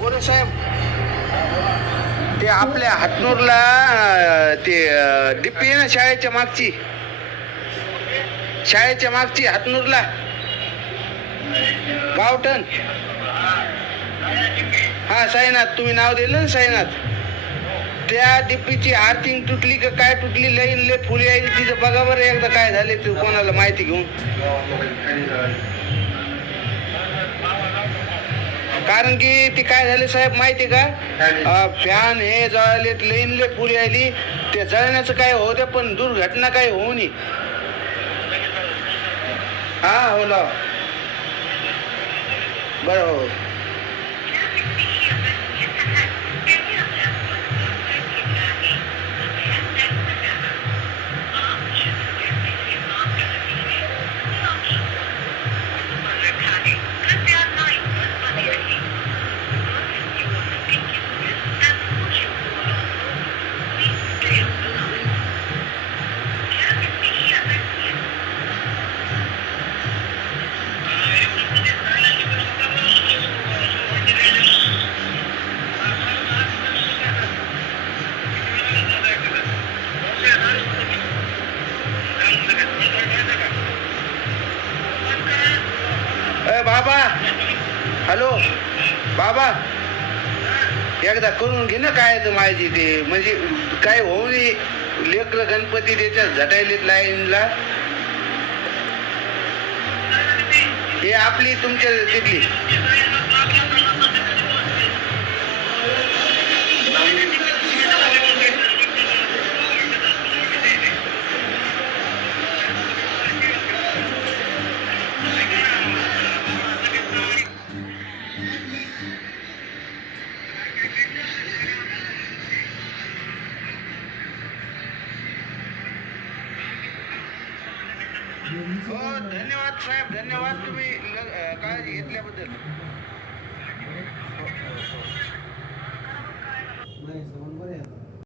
गोरे साहेब, ते आपल्या हातनूरला ते डिप्पी आहे ना शाळेच्या मागची हातनूरला गावठण. हा साईनाथ, तुम्ही नाव दिलं ना साईनाथ. त्या डिप्पीची आर्थिंग तुटली का काय तुटली, लई फुले आहे तिथं. बघा बरं एकदा काय झाले ते, कोणाला माहिती घेऊन. कारण की ती काय झाले साहेब माहिती का, फॅन हे जळाले, लई फुले आली. ते जळण्याचं काय होतं पण दुर्घटना काही होऊ नये. हा हो ना, बरं हो. बाबा, हॅलो बाबा, एकदा करून घे ना काय तर माझी ते, म्हणजे काय होऊ नये. लेकर गणपती त्याच्या झटायलेत लाईनला. हे आपली तुमच्या तिथली हो. धन्यवाद साहेब, धन्यवाद तुम्ही काळजी घेतल्याबद्दल.